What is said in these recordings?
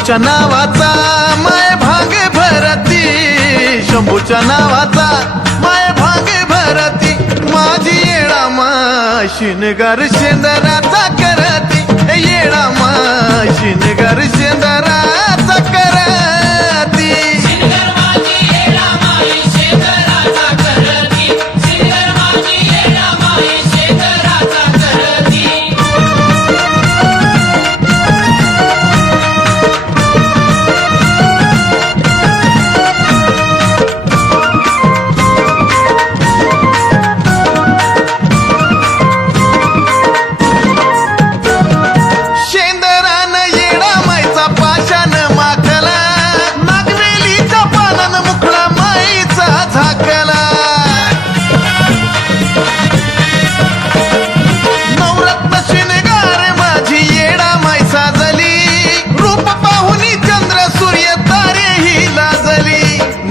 शंभूच्या नावाचा माय भाग भरती, शंभूच्या नावाचा माय भाग भरती, माझी येडा शिनगार शेंदराचा करती, येडा शिनगार शेंदराचा करती।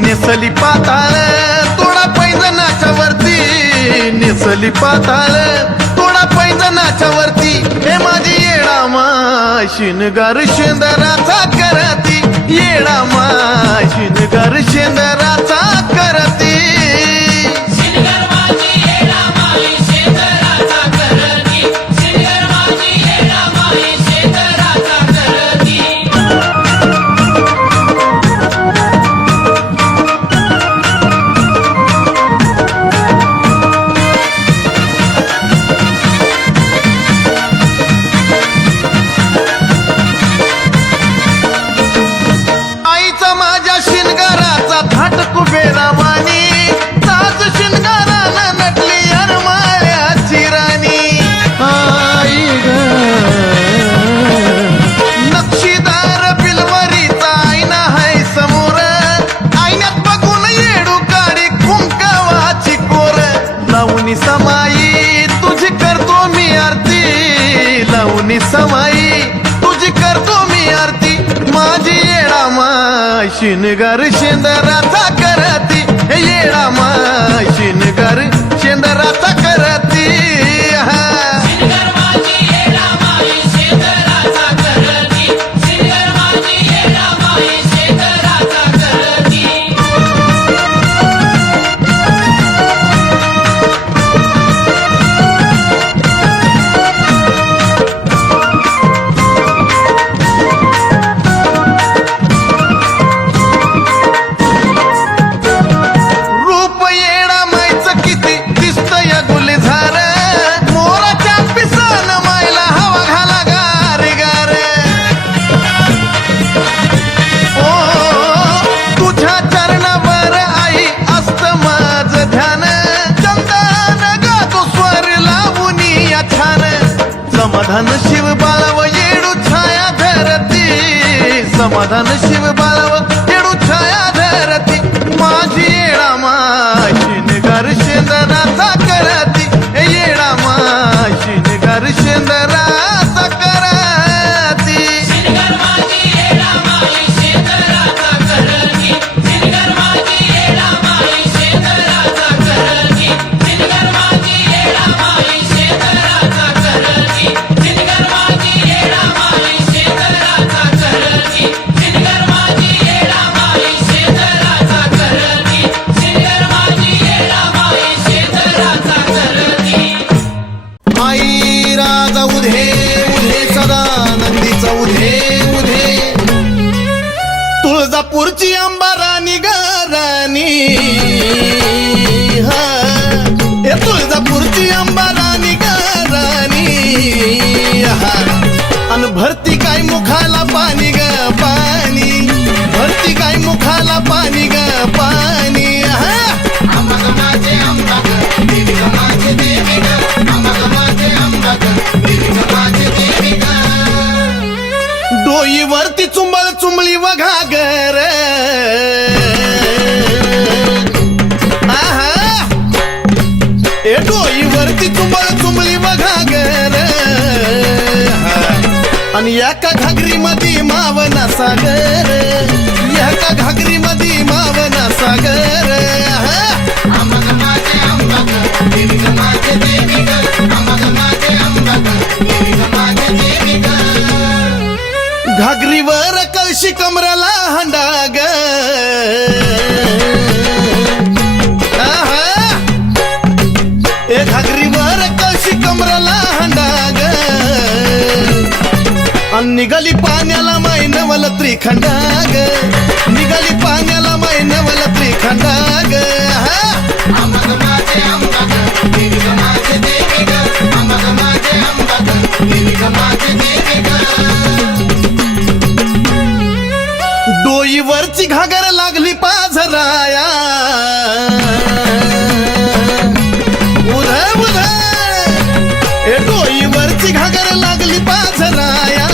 नेसली पाताळ तोडा पैंजनाच्या वरती, नेसली पाताळ तोडा पैंजनाच्या वरती, हे माझी येडा शिनगार शेंदराचा करती, येडा शिनगार शेंदराचा करती। समाई तुझी करतो मी आरती, लावणी समाई तुझी करतो मी आरती, माझी येडा शिनगार शेंदराचा करती, येडा शिनगार शेंदराचा करती। समाधान शिव बाळाव येडू छाया धरती, समाधान शिव बाळाव येडू छाया धरती, माझी येडा शिनगार शेंदराचा करती, येडा शिनगार शेंदराचा करती। तुळजापूरची अंबाराणी गाराणी, हे तुळजापूरची अंबाराणी गाराणी, अन भरती काय मुखाला पाणी ग पाणी, भरती काय मुखाला पाणी ग पाणी। डोईवरती चुंबळ चुंबळी वघागर, डोईवरती चुंबळ चुंबळी वघागर, आणि एका घागरी मध्ये मावना सागर, एका घागरी मध्ये मावना सागर। घागरीवर कळशी त्रिखंडा ग निघाली पाण्याला माय नवल त्रिखंडा ग डोईवरची घागर लागली पाझराया उध उध डोईवरची घागर लागली पाझराया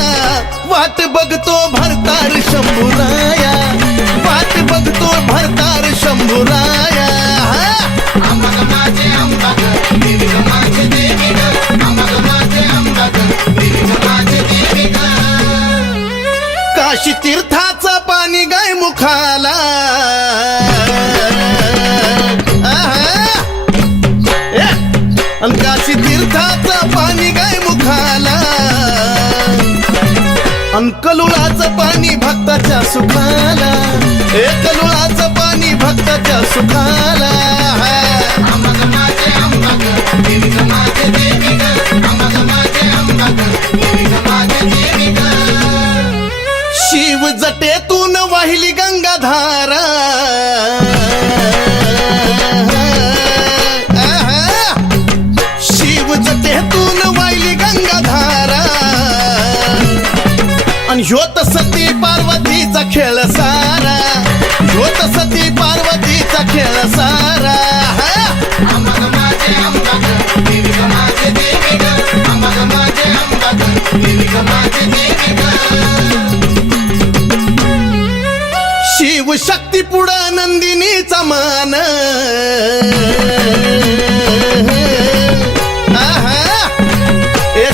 वाट बघतो भरतार शंभूराया वाट बघतो भरतार शंभूराया काशी तीर्थाचं पाणी गाय मुखाला अन काशी तीर्थाचं पाणी गाय मुखाला अन कलुळाचं पाणी भक्ताच्या सुखाला कलुळाचं पाणी भक्ताच्या सुखाला शिव जटेतून वाहिली गंगाधारा शिव जटेतून वाहिली गंगाधारा आणि ह्योत सती पार्वतीचा खेळ सारा ह्योत सती पार्वतीचा खेळ सारा शिव शक्ती पुढं नंदिनीचा मान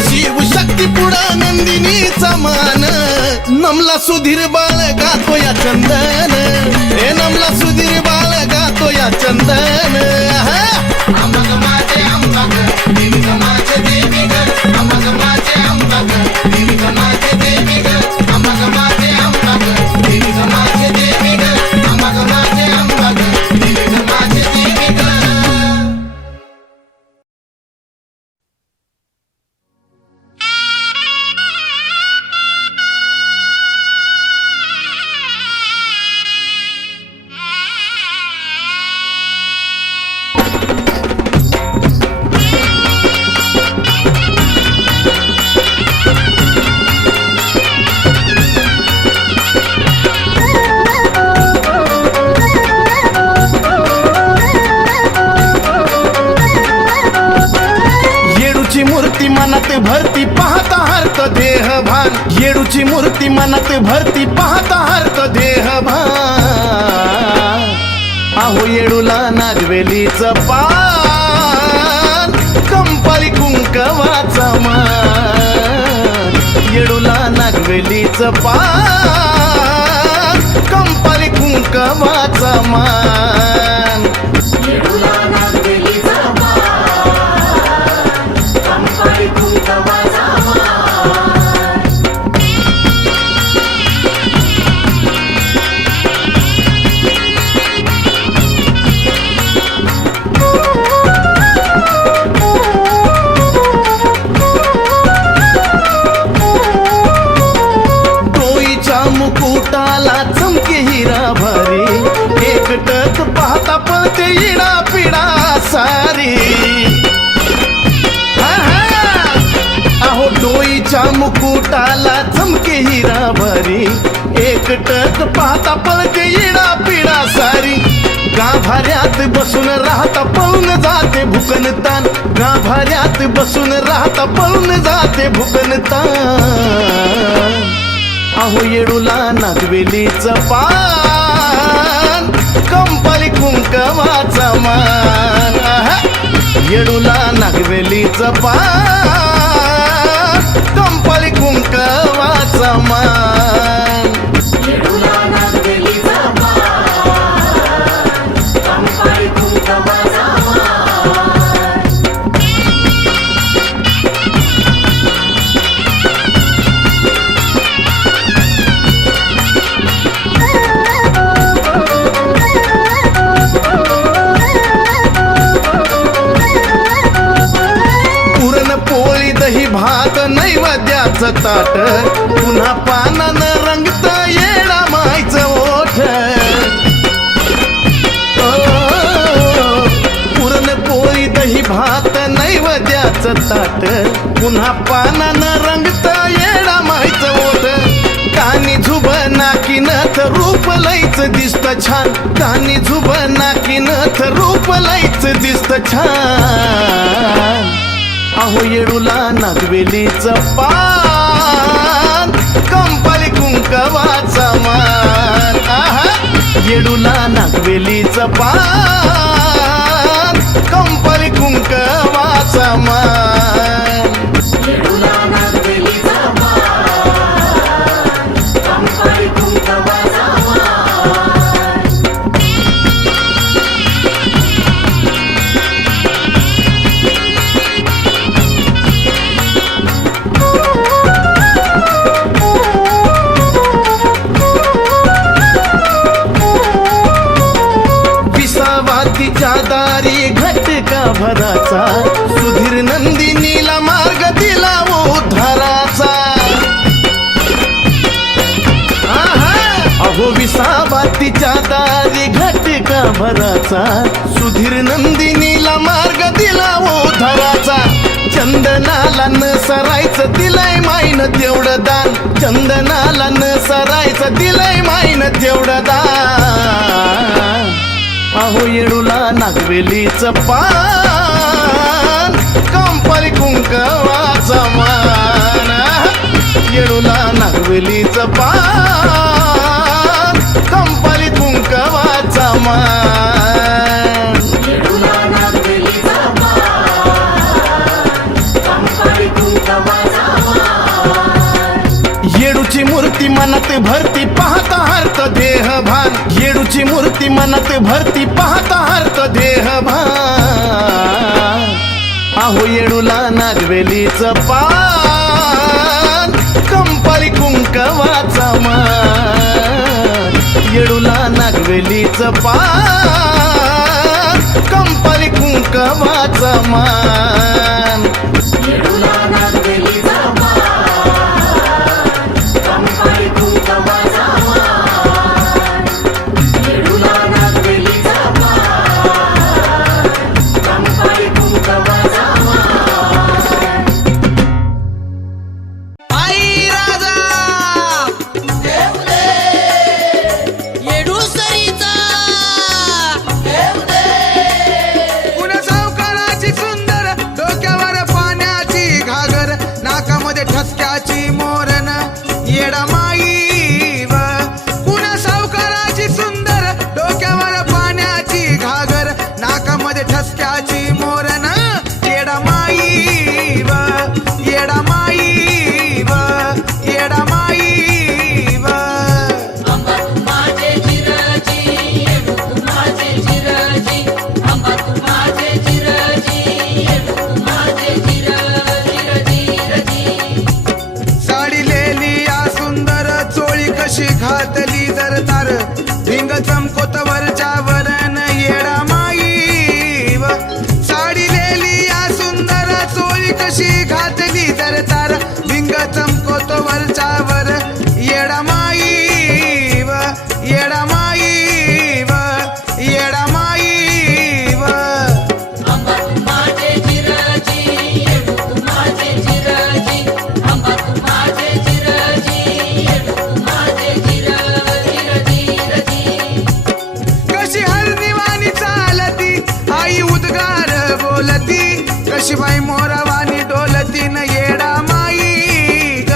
शिव शक्ती पुढं नंदिनीचा मान नमला सुधीर बाळ गातो या चंदन नमला सुधीर बाळ गातो या चंदन मूर्ती मनात भरती पाहता हरत देह भान येडूची मूर्ती मनात भरती पाहता हरत देह भान आहो येडूला नागवेलीचं पान कंपाळी कुंकवाचा मान येडूला नागवेलीचं पान कंपाळी कुंकवाचा मान मुकुटाला चमके हिरा भरी एकटक पाहता पळते इडा पिडा सारी आहो डोईच्या मुकुटाला चमके हिरा भरी एकटक पाहता पळते इडा पिडा सारी गाभाऱ्यात बसून राहता पळून जाते भुकनतान गाभाऱ्यात बसून राहता पळून जाते भुकनतान आहो येडूला नागवेलीचं पान कंपाळी कुंकवाचा मान येडूला नागवेलीचं पान कंपाळी कुंकवाचा मान भात नैवेद्याचं ताट पुन्हा पानानं रंगत येडा तांब्याचं ताट पुन्हा पानानं रंगत येडा माहीत ओठ कानी झुब नाकीनथ रूप लईच दिसत छान कानी झुब नाकीनथ रूप लईच दिसत छान अहो येडूला नागवेलीचं पान कंपाली कुंकवाचा मान आहा येडूला नागवेलीचं पान कंपाली कुंकवाचा मान येडूला नागवेलीचा मान कंपाली कुंकवाचा मान विसावातीच्या दारी घटका भराचा सुधीर नंदिनीला मार्ग दिला उद्धाराचा अहो विसावातीच्या दारी घटका भराचा सुधीर नंदिनीला मार्ग दिला उद्धाराचा चंदनाला न सरायचं दिलंय माईन तेवढं दान चंदनाला न सरायचं दिलंय माईन तेवढं दान अहो येडूला नागवेलीचं पान कंपाली कुंकवाचा मान येडूला नागवेलीचं पान कंपाली कुंकवाचा मान येडूला नागवेलीचा मान कंपाली कुंकवाचा मान येडूची मूर्ती मनात भरती पाहता हरत देह भान येडूची मूर्ती मनात भरती पाहता हरत देह भान अहो येडूला नागवेलीचं पान कंपाली कुंकवाचा मान येडूला नागवेलीचं पान कंपाली कुंकवाचा मान येडूला नागवेलीचा मान कंपाली कुंकवाचा मान येडूला नागवेलीचा मान कंपाली कुंकवाचा मान आई राजा येडूसरीचा पुण्या सावकाराची सुंदर डोक्यावर पाण्याची घागर नाकामध्ये ठसक्याची मोरण येडा माई व पुण्या सावकाराची सुंदर डोक्यावर पाण्याची घागर नाकामध्ये ठसक्याची मोरण येडा माई व येडा माई व येडा माई व अंबा तू माझे चिरजी येडू तू माझे चिरजी अंबा तू माझे चिरजी येडू तू माझे चिरजी साडी लेली या सुंदर चोळी कशी घातली जर तार भिंग चमकोत वरच्या वरण येडा माई व साडी लेली या सुंदर चोळी कशी घातली जर तार भिंग चमकोत वरच्या वर येडा माई व येडा माई व येडा माई व अंबा तू माझे चिरजी येडू तू माझे चिरजी अंबा तू माझे चिरजी येडू तू माझे चिरजी कशी हरनिवानी चालती आई उद्गार बोलती कशी बाई मोरावानी डोलती न येडा माई ग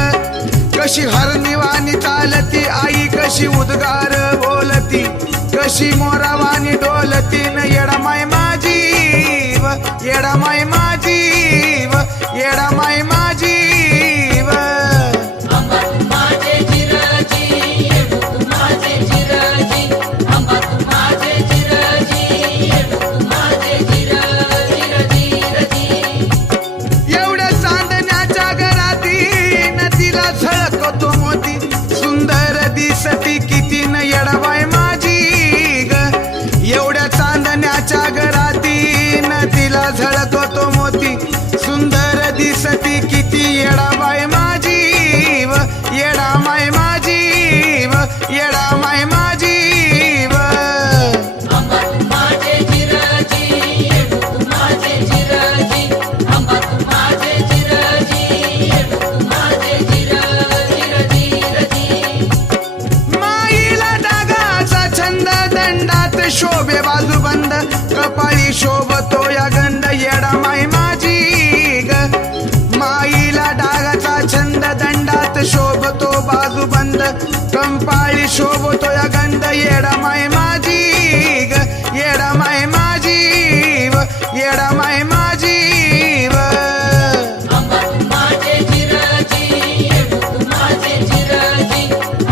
कशी हरनिवानी चालती आई कशी उद्गार बोलती कशी मोरावानी डोलती न येडा माय माझी व येडा माय माझी व येडा माय माझी व अंबा तू माझे चिरजी येडू तू माझे चिरजी अंबा तू माझे चिरजी येडू तू माझे चिरजी एवढ्या चांदण्याच्या घराती न तिला झळकतो मोती सुंदर दिसती किती न येडाबाई माझी ग एवढ्या चांदण्याच्या घराती न तिला झळकतो मोती सुंदर दिसती शोभे बाजू बंद कपाळी शोभतो या गंध येडा माय माझी ग माईला डागाचा छंद दंडात शोभतो बाजू बंद कंपाळी शोभतो या गंध येडा माय माझी ग येडा माय माझी व येडा माय माझी व आंबा तू माझे जिरजी येडू तू माझे जिरजी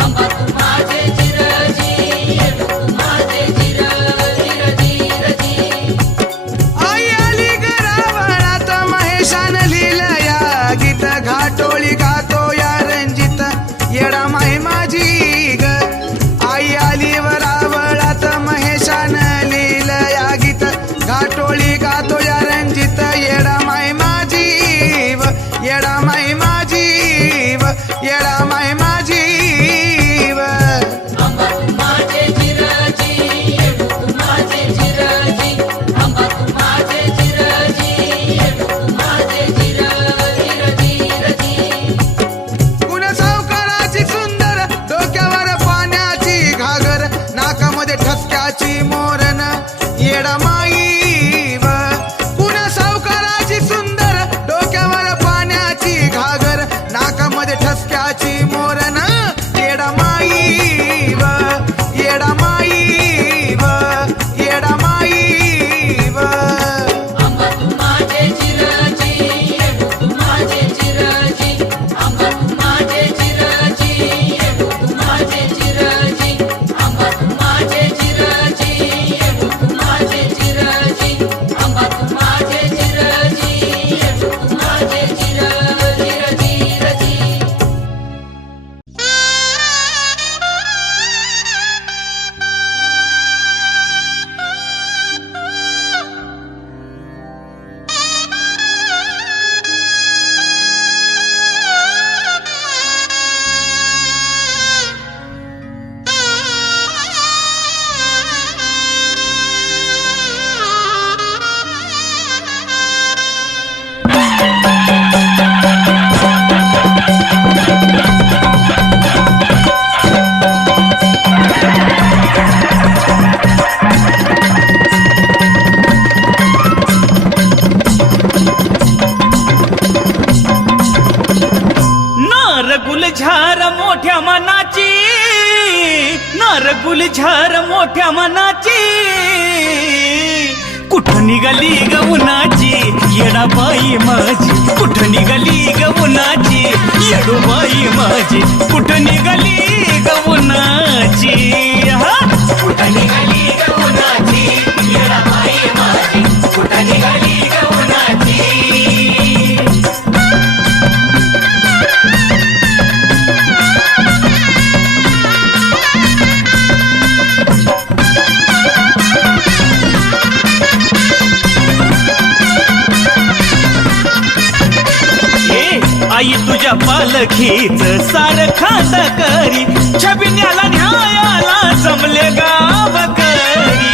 आंबा तू माझे जिरजी येडू तू माझे जिरजी आई आली घरावळात महेशान लिहिलं या गीत घाटोळी गातो या रंजित येडा माय माझी ग आई आली वरावळात महेशान लिहिलं या गीत घाटोळी गातो या रंजित येडा माय माझी व येडा माय माझी व येडा माय माझी व आंबा तू माझे जिरजी येडू तू माझे जिरजी आंबा तू माझे जिरजी येडू तू माझे जिरजी कुण सावकाराची सुंदर डोक्यावर पाण्याची घागर नाकामध्ये ठसक्याची मोरण येडा माई व कुण सावकाराची सुंदर डोक्यावर पाण्याची घागर नाकामध्ये ठसक्याची मोरण येडा माई व येडा माई व येडा माई व आंबा तू माझे जिरजी येडू तू माझे जिरजी आंबा तू माझे जिरजी येडू तू माझे जिरजी आंबा तू माझे जिरजी येडू तू माझे जिरजी आंबा तू माझे जिरजी येडू तू माझे जिरजी नर गुलझार मोठ्या मनाची नर गुलझार मोठ्या मनाची कुठं निघाली ग उन्हाची येडाबाई माझी कुठं निघाली ग उन्हाची येडूबाई माझी कुठं निघाली ग उन्हाची हा कुठं निघाली ग उन्हाची येडाबाई माझी कुठं निघाली ग उन्हाची आई तुझ्या पालखीच सार खात करी छबिन्याला न्यायाला जमले गावकरी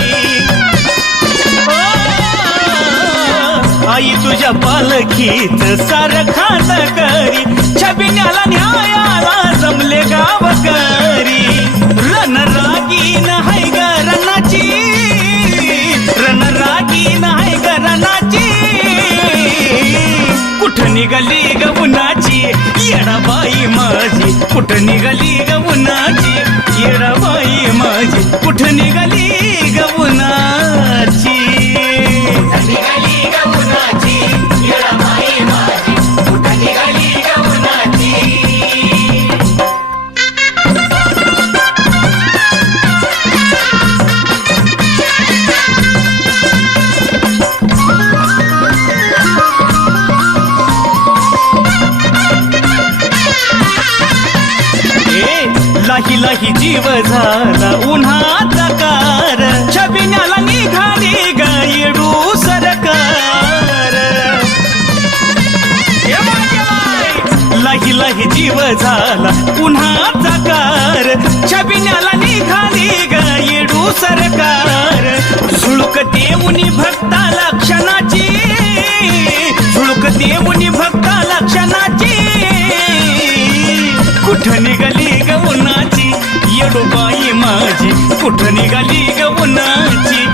आई तुझ्या पालखीच सार खात करी छबिन्याला न्यायाला जमले गावकरी रणरागीन हाय ग रणाची रणरागीन हाय ग रणाची कुठं निघाली ग उन्हाची येडाबाई माझी कुठं निघाली ग उन्हाची येडाबाई माझी कुठं निघाली ग उन्हाची कुठं निघाली ग उन्हाची येडाबाई माझी कुठं निघाली ग उन्हाची लाही लाही जीव झाला उन्हाचा कार छबिन्याला निघाली ग येडू सरकार लाही लाही जीव झाला उन्हाचा कार छबिन्याला निघाली ग येडू सरकार झुळक देऊनी भक्ता लक्षणाची झुळक देऊनी भक्ता लक्षणाची कुठं निघाली ग उन्हाची येडूबाई माझी कुठं निघाली ग उन्हाची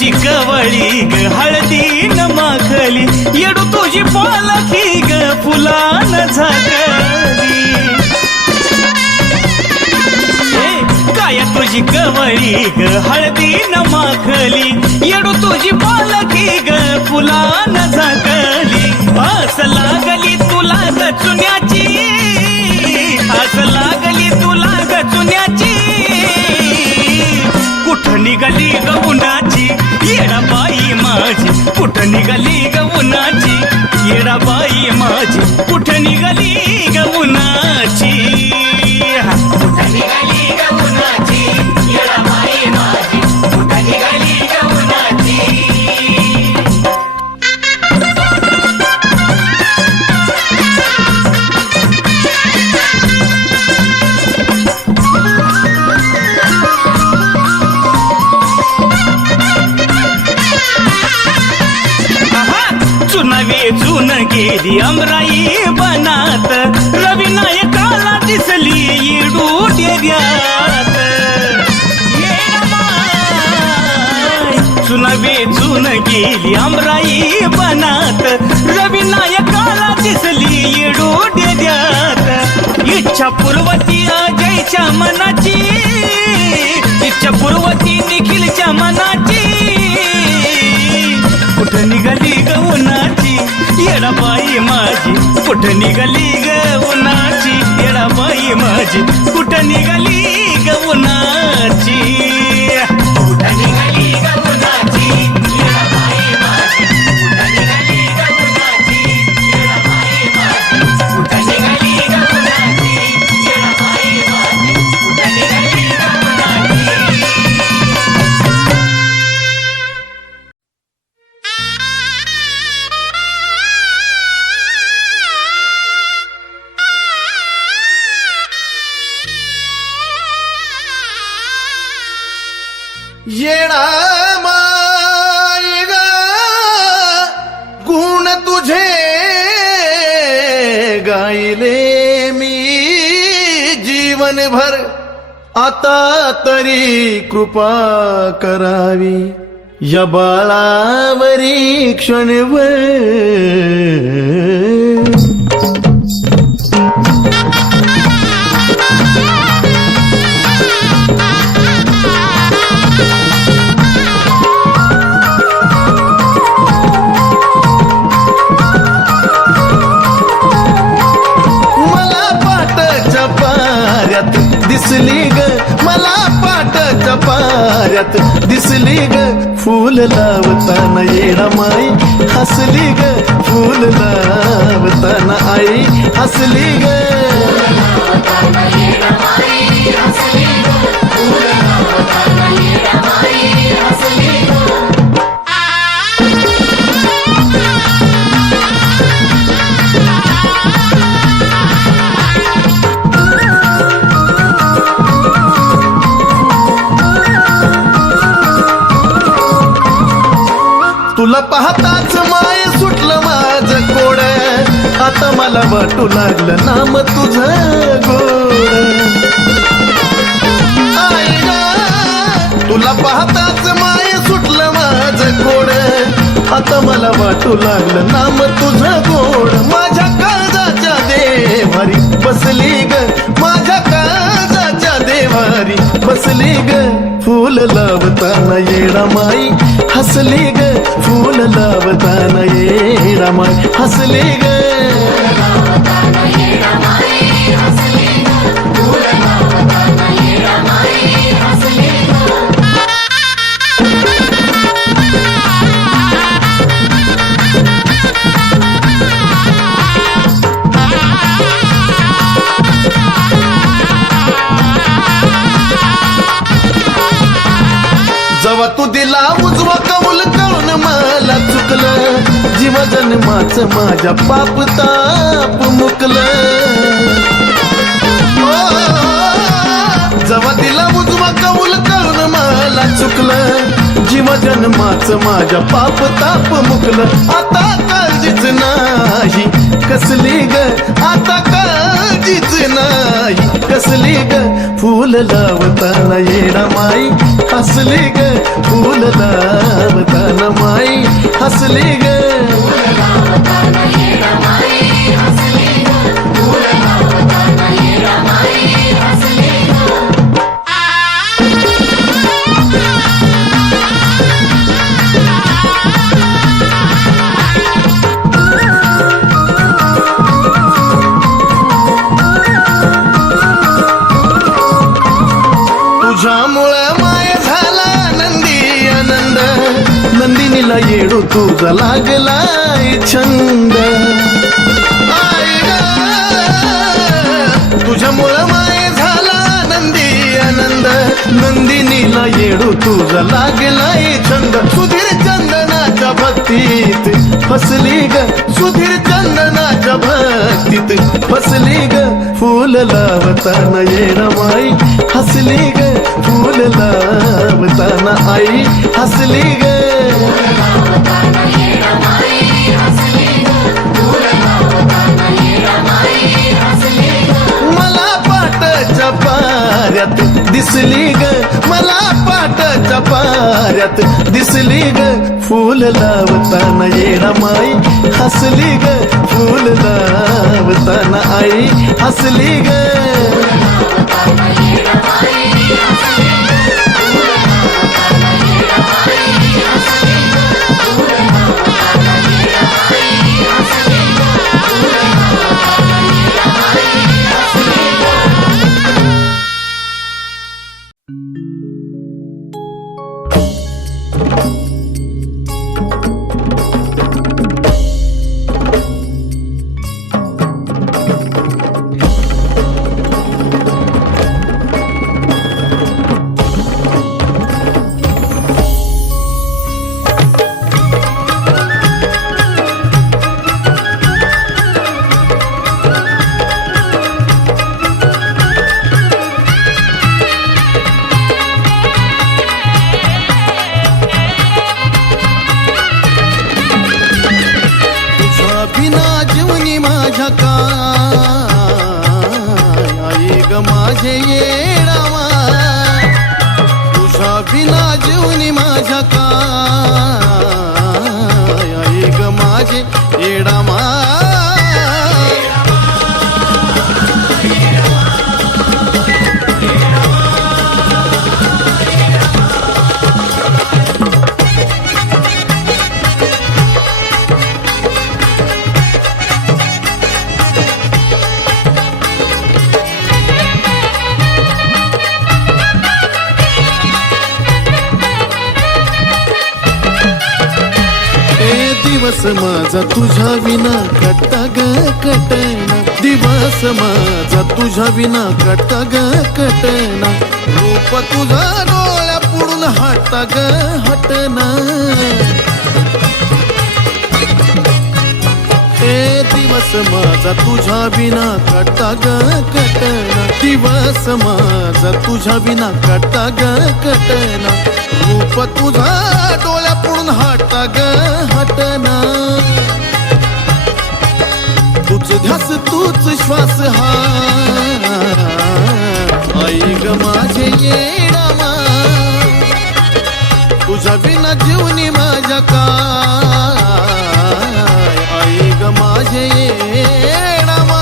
तुझी कवळी ग हळदीन माखली येडू तुझी पालखी ग फुलान झाकली काय तुझी कवळी ग हळदीन माखली येडू तुझी पालखी ग फुलान झाकली आस लागली तुला ग चुन्याची आस लागली तुला ग चुन्याची कुठं निघाली ग उन्हाची येडाबाई माझी कुठं निघाली ग उन्हाची येडाबाई माझी कुठं निघाली ग उन्हाची कुठं निघाली ग उन्हाची येडाबाई माझी कुठं निघाली ग उन्हाची वेचून गेली अमराई बनात रविनायकाला दिसली येडू डेऱ्यात चुना वेचून गेली अमराई बनात रविनायकाला दिसली येडू डेऱ्यात इच्छा पूर्वती अजयच्या मनाची इच्छा पूर्वती निखिलच्या मनाची कुठं निघाली ग उन्हाची येडाबाई माझी कुठं निघाली ग उन्हाची येडाबाई माझी कुठं निघाली ग उन्हाची कुठं निघाली ग उन्हाची येडाबाई माझी कुठं निघाली ग उन्हाची येडाबाई माझी कुठं निघाली ग उन्हाची येडाबाई माझी कुठं निघाली ग उन्हाची येडा माय ग गुण तुझे गायले मी जीवनभर आता तरी कृपा करावी या बाळावरी क्षणभर दिसली ग मला पाटाच्या पाऱ्यात दिसली ग फूल लावताना येडामाई हसली ग फूल लावताना आई हसली ग तुला पाहताच माय सुटलं माझं कोड आता मला वाटू लागलं नाम तुझं गोड आई ग तुला पाहताच माय सुटलं माझं कोड आता मला वाटू लागलं नाम तुझं गोड माझ्या काळजाच्या देवारी बसली ग माझ्या काळजाच्या देवारी बसली ग फूल लावताना येडामाई हसली ग फूल लावताना येडामाई हसली ग जेव्हा तू दिला उजवा कौल कळून मला चुकलं जीव जन्माचं माझ्या पाप ताप मुकलं जेव्हा दिला उजवा कौल कळून मला चुकलं जीव जन्माचं माझ्या पाप ताप मुकलं आता काळजीच नाही कसली ग आता काळजीच नाही कसली ग फूल लावताना येडा माई हसली ग फूल लावताना माई हसली ग तुझ्यामुळं माय झाला नंदी आनंद नंदिनीला येडू तुझा लागलाय छंद आई ग तुझ्यामुळं माय झाला नंदी आनंद नंदिनीला येडू तुझा लागलाय छंद सुधीर चंदनाच्या भक्तीत फसली ग सुधीर चंदनाच्या भक्तीत फसली ग फूल लावताना येडा माई हसली ग फूल लावताना आई हसली ग मला पाटाच्या पाऱ्यात दिसली ग मला पाटाच्या पाऱ्यात दिसली ग फूल लावताना येडा माई हसली ग फूल लावताना आई हसली ग बिना जीवनी माझ्या काय आई ग माझे येडावा तुझ्या बिना जीवनी माझ्या काय आई ग माझे येडावा दिवस माझा तुझ्या विना कट्टा ग कटना दिवस माझा तुझ्या विना कट्टा ग कटना रूप तुझा डोळ्या पुढून हटा ग हटना दिवस माझा तुझ्या विना कट्टा ग कटना दिवस माझा तुझ्या विना कट्टा ग कटना रूप तुझा डोळ्या पुढून हटा ग हटना तूच ध्यास तूच श्वास हा आई ग माझे येडामा तुझ्या विना जीवनी माझ्या काय आई ग माझे येडामा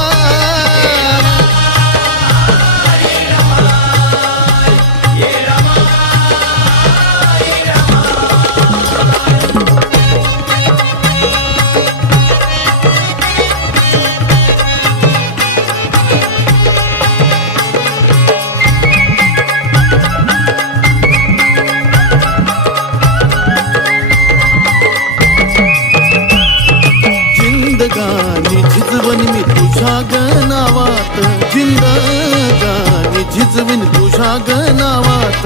जिंदगानी झिजवन मी तुझ्या ग नावात जिंदगानी झिजवीन तुझ्या ग नावात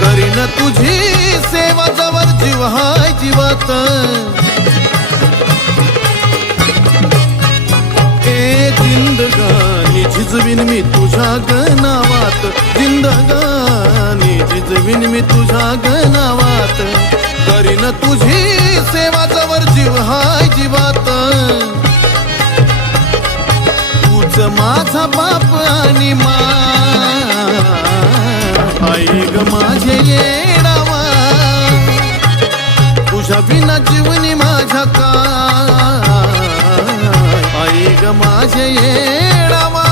करीन तुझी सेवा जवळ जीव हाय जीवात जिंदगानी झिजवीन मी तुझ्या ग नावात जिंदगानी झिजवीन मी तुझ्या ग नावात करीन तुझी सेवा जवळ जीव हाय जीवात माझा बाप आणि आई ग माझे येडावा तुझ्या बिना जीवनी माझ्या काय आई ग माझे येडावा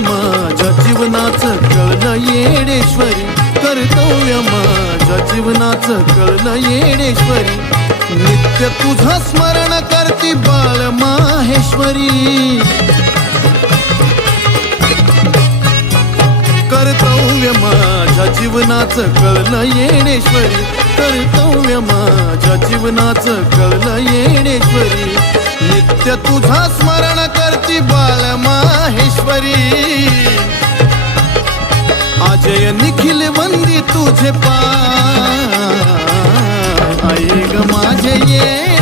माझ्या जीवनाचं कळलं येडेश्वरी कर्तव्य माझ्या जीवनाचं कळलं येडेश्वरी नित्य तुझं स्मरण करती बाळ माहेश्वरी कर्तव्य माझ्या जीवनाचं कळलं येडेश्वरी कर्तव्य माझ्या जीवनाचं कळलं येडेश्वरी नित्य तुझा स्मरण करती बाळ माहेश्वरी अजय निखिल वंदी तुझे पाय आई ग माझे ये